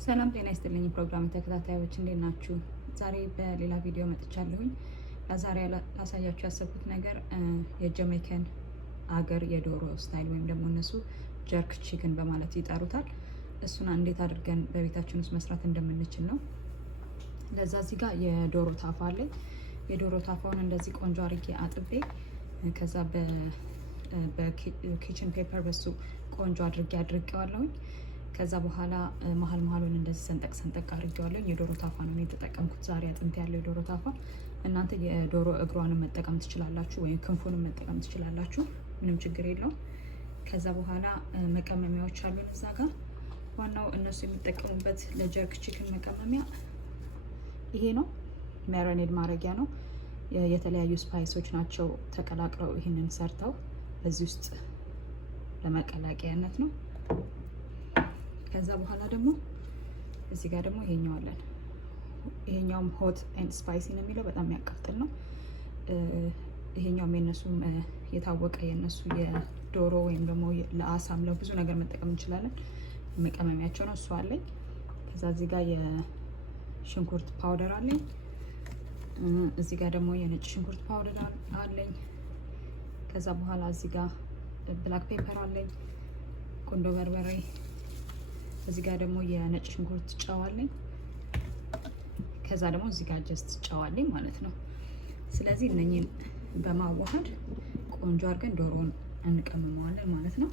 ሰላም ጤና ይስጥልኝ ፕሮግራም ተከታታዮች እንዴት ናችሁ? ዛሬ በሌላ ቪዲዮ መጥቻለሁኝ። ዛሬ ላሳያችሁ ያሰብኩት ነገር የጀሜይካን አገር የዶሮ ስታይል ወይም ደግሞ እነሱ ጀርክ ቺክን በማለት ይጠሩታል። እሱን እንዴት አድርገን በቤታችን ውስጥ መስራት እንደምንችል ነው። ለዛ እዚህ ጋር የዶሮ ታፋ አለኝ። የዶሮ ታፋውን እንደዚህ ቆንጆ አርጌ አጥቤ ከዛ በኪችን ፔፐር በሱ ቆንጆ አድርጌዋለሁኝ። ከዛ በኋላ መሀሉን እንደዚህ ሰንጠቅ አድርጌዋለሁ። የዶሮ ታፋ ነው የተጠቀምኩት ዛሬ አጥንት ያለው የዶሮ ታፋ። እናንተ የዶሮ እግሯንም መጠቀም ትችላላችሁ ወይም ክንፉንም መጠቀም ትችላላችሁ፣ ምንም ችግር የለውም። ከዛ በኋላ መቀመሚያዎች አሉን እዛ ጋር። ዋናው እነሱ የሚጠቀሙበት ለጀርክ ቺክን መቀመሚያ ይሄ ነው። ማሪኔድ ማድረጊያ ነው። የተለያዩ ስፓይሶች ናቸው ተቀላቅለው ይሄንን ሰርተው በዚህ ውስጥ ለመቀላቀያነት ነው። ከዛ በኋላ ደግሞ እዚህ ጋር ደግሞ ይሄኛው አለን። ይሄኛውም ሆት ኤንድ ስፓይሲ ነው የሚለው፣ በጣም የሚያቃጥል ነው። ይሄኛውም የነሱም የታወቀ የነሱ የዶሮ ወይም ደግሞ ለአሳም ለብዙ ነገር መጠቀም እንችላለን መቀመሚያቸው ነው። እሱ አለኝ። ከዛ እዚህ ጋር የሽንኩርት ፓውደር አለኝ። እዚህ ጋር ደግሞ የነጭ ሽንኩርት ፓውደር አለኝ። ከዛ በኋላ እዚህ ጋር ብላክ ፔፐር አለኝ፣ ቁንዶ በርበሬ። እዚህ ጋር ደግሞ የነጭ ሽንኩርት ጨው አለኝ። ከዛ ደግሞ እዚህ ጋር ጀስት ጨው አለኝ ማለት ነው። ስለዚህ እነኚህን በማዋሃድ ቆንጆ አድርገን ዶሮውን እንቀመመዋለን ማለት ነው።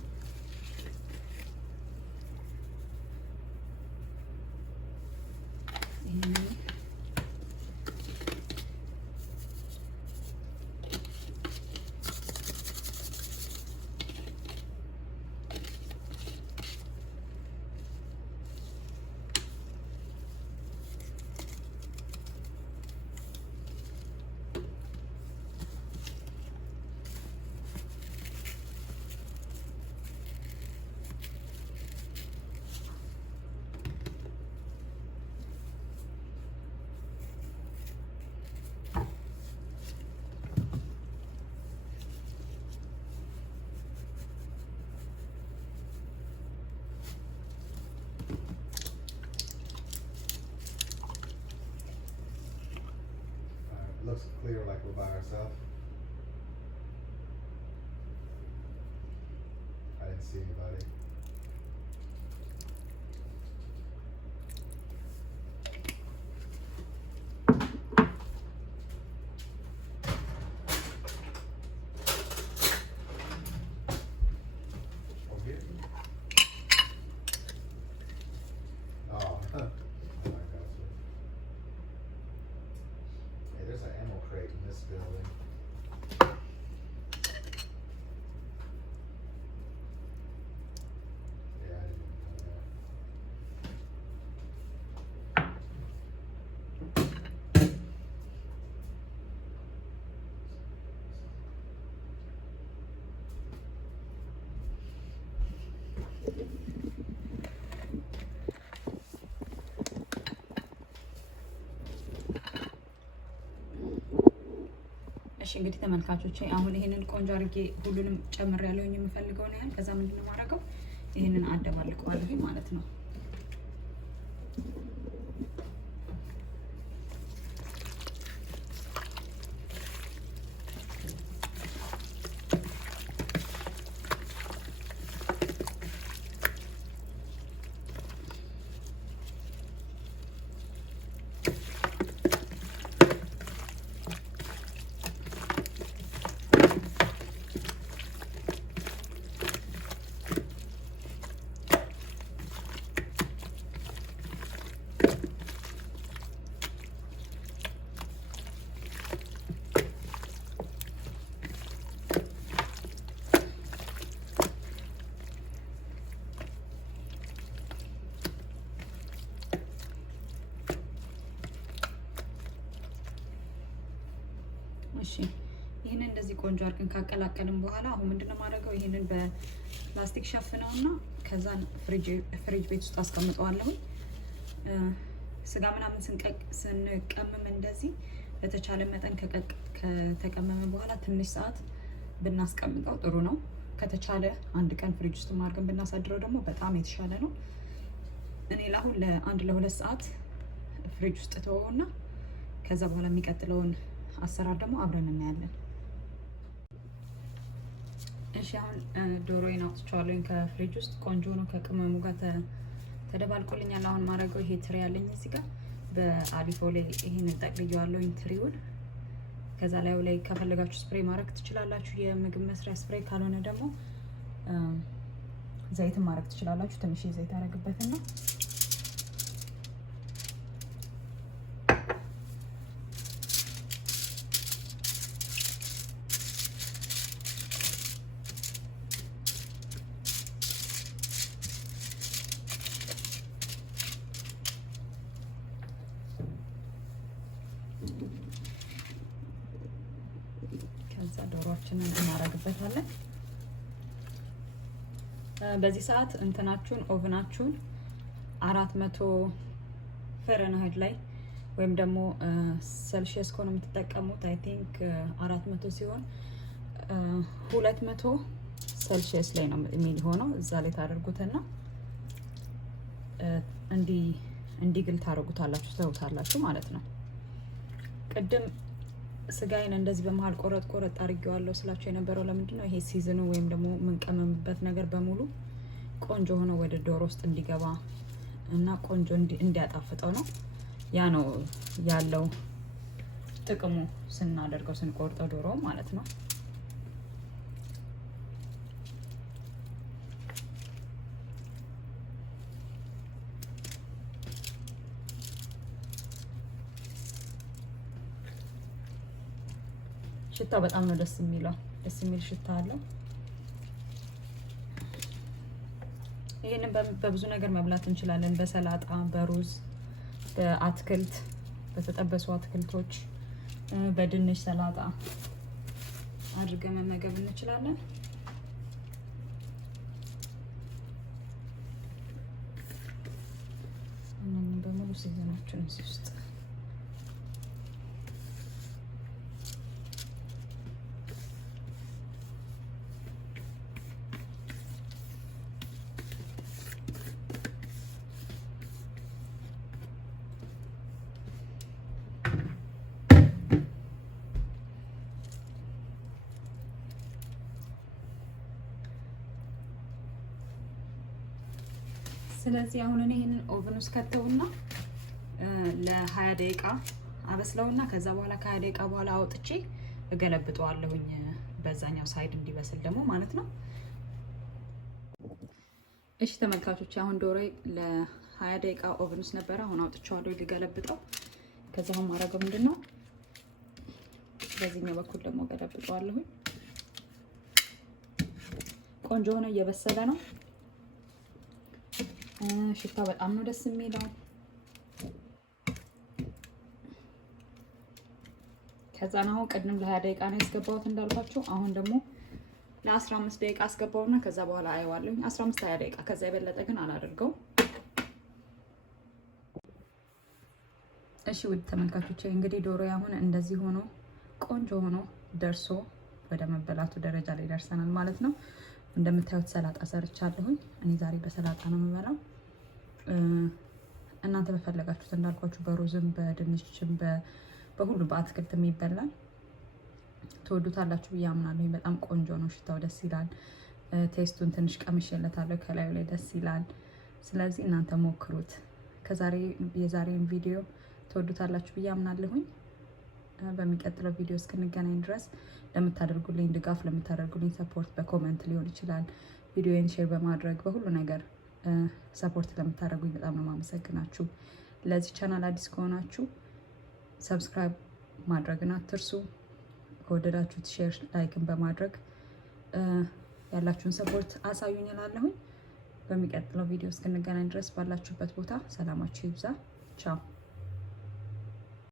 Looks clear like we're by ourselves. I didn't see anybody. Over here? Oh. There's an ammo crate in this building. Yeah, I didn't know that. እሺ እንግዲህ ተመልካቾቼ አሁን ይሄንን ቆንጆ አድርጌ ሁሉንም ጨምሬያለሁኝ የምፈልገው ነው ያህል። ከዛ ምንድነው የማደርገው ይሄንን አደባልቀዋለሁ ማለት ነው። እሺ ይሄንን እንደዚህ ቆንጆ አድርገን ካቀላቀልን በኋላ አሁን ምንድነው ማድረገው ይሄንን በፕላስቲክ ሸፍነውና ከዛ ፍሪጅ ቤት ውስጥ አስቀምጠዋለሁ። ስጋ ምናምን ስንቀምም እንደዚህ በተቻለ መጠን ከተቀመመ በኋላ ትንሽ ሰዓት ብናስቀምጠው ጥሩ ነው። ከተቻለ አንድ ቀን ፍሪጅ ውስጥ ማድረግን ብናሳድረው ደግሞ በጣም የተሻለ ነው። እኔ ለአሁን ለ1-2 ሰዓት ፍሪጅ ውስጥ ተወውና ከዛ በኋላ የሚቀጥለውን አሰራር ደግሞ አብረን እናያለን። እሺ አሁን ዶሮዬን አውጥቼዋለሁኝ ከፍሪጅ ውስጥ ቆንጆ ነው። ከቅመሙ ጋር ተደባልቆልኛል። አሁን ማድረገው ይሄ ትሪ ያለኝ እዚህ ጋር በአሊፎ ላይ ይሄንን ጠቅልዬዋለሁኝ ትሪውን። ከዛ ላይ ከፈለጋችሁ ስፕሬይ ማድረግ ትችላላችሁ፣ የምግብ መስሪያ ስፕሬይ። ካልሆነ ደግሞ ዘይትን ማድረግ ትችላላችሁ። ትንሽ ዘይት አደርግበትና ከዛ ዶሮአችንን እናደርግበታለን። በዚህ ሰዓት እንትናችሁን ኦቭናችሁን 400 ፈረንሃይት ላይ ወይም ደግሞ ሴልሺየስ ከሆነ የምትጠቀሙት አይ ቲንክ 400 ሲሆን 200 ሴልሺየስ ላይ ነው የሚሆነው። እዛ ላይ ታደርጉትና እንዲግል ታደርጉታላችሁ፣ ተውታላችሁ ማለት ነው። ቅድም ስጋዬን እንደዚህ በመሃል ቆረጥ አድርጌዋለሁ ስላችሁ የነበረው ለምንድን ነው? ይሄ ሲዝኑ ወይም ደግሞ የምንቀመምበት ነገር በሙሉ ቆንጆ ሆኖ ወደ ዶሮ ውስጥ እንዲገባ እና ቆንጆ እንዲያጣፍጠው ነው። ያ ነው ያለው ጥቅሙ ስናደርገው ስንቆርጠው ዶሮ ማለት ነው። ሽታው በጣም ነው ደስ የሚለው። ደስ የሚል ሽታ አለው። ይሄንን በብዙ ነገር መብላት እንችላለን። በሰላጣ፣ በሩዝ፣ በአትክልት፣ በተጠበሱ አትክልቶች፣ በድንች ሰላጣ አድርገን መመገብ እንችላለን። እነኚህን በሙሉ ሲዘናችን እዚህ ውስጥ ስለዚህ አሁን እኔ ይሄንን ኦቨን ውስጥ ከተውና ለ20 ደቂቃ አበስለውና ከዛ በኋላ ከ20 ደቂቃ በኋላ አውጥቼ እገለብጠዋለሁኝ በዛኛው ሳይድ እንዲበስል ደግሞ ማለት ነው። እሺ ተመልካቾች አሁን ዶሮዬ ለ20 ደቂቃ ኦቨን ውስጥ ነበረ። አሁን አውጥቼዋለሁ ልገለብጠው። ከዛ አሁን ማድረገው ምንድነው በዚህኛው በኩል ደግሞ እገለብጠዋለሁኝ። ቆንጆ ሆነ እየበሰለ ነው። ሽታ በጣም ነው ደስ የሚለው። ከዛ ነው ቅድም ለ20 ደቂቃ ነው ያስገባሁት እንዳልኳችሁ። አሁን ደግሞ ለ15 ደቂቃ አስገባውና ከዛ በኋላ አየዋለሁ። 15-20 ደቂቃ ከዛ የበለጠ ግን አላደርገው። እሺ ውድ ተመልካቾቼ እንግዲህ ዶሮ አሁን እንደዚህ ሆኖ ቆንጆ ሆኖ ደርሶ ወደ መበላቱ ደረጃ ላይ ደርሰናል ማለት ነው። እንደምታዩት ሰላጣ ሰርቻለሁኝ። እኔ ዛሬ በሰላጣ ነው የምበላው። እናንተ በፈለጋችሁት እንዳልኳችሁ በሩዝም በድንችም በሁሉ በአትክልትም ይበላል። ትወዱታላችሁ ብዬ አምናለሁ። በጣም ቆንጆ ነው። ሽታው ደስ ይላል። ቴስቱን ትንሽ ቀምሼለታለሁ። ከላዩ ላይ ደስ ይላል። ስለዚህ እናንተ ሞክሩት። የዛሬን ቪዲዮ ትወዱታላችሁ ብዬ አምናለሁኝ። በሚቀጥለው ቪዲዮ እስክንገናኝ ድረስ ለምታደርጉልኝ ድጋፍ፣ ለምታደርጉልኝ ሰፖርት በኮሜንት ሊሆን ይችላል፣ ቪዲዮን ሼር በማድረግ በሁሉ ነገር ሰፖርት ለምታደርጉኝ በጣም ነው የማመሰግናችሁ። ለዚህ ቻናል አዲስ ከሆናችሁ ሰብስክራይብ ማድረግን አትርሱ። ከወደዳችሁት ሼር፣ ላይክን በማድረግ ያላችሁን ሰፖርት አሳዩኝ እላለሁኝ። በሚቀጥለው ቪዲዮ እስክንገናኝ ድረስ ባላችሁበት ቦታ ሰላማችሁ ይብዛ። ቻው።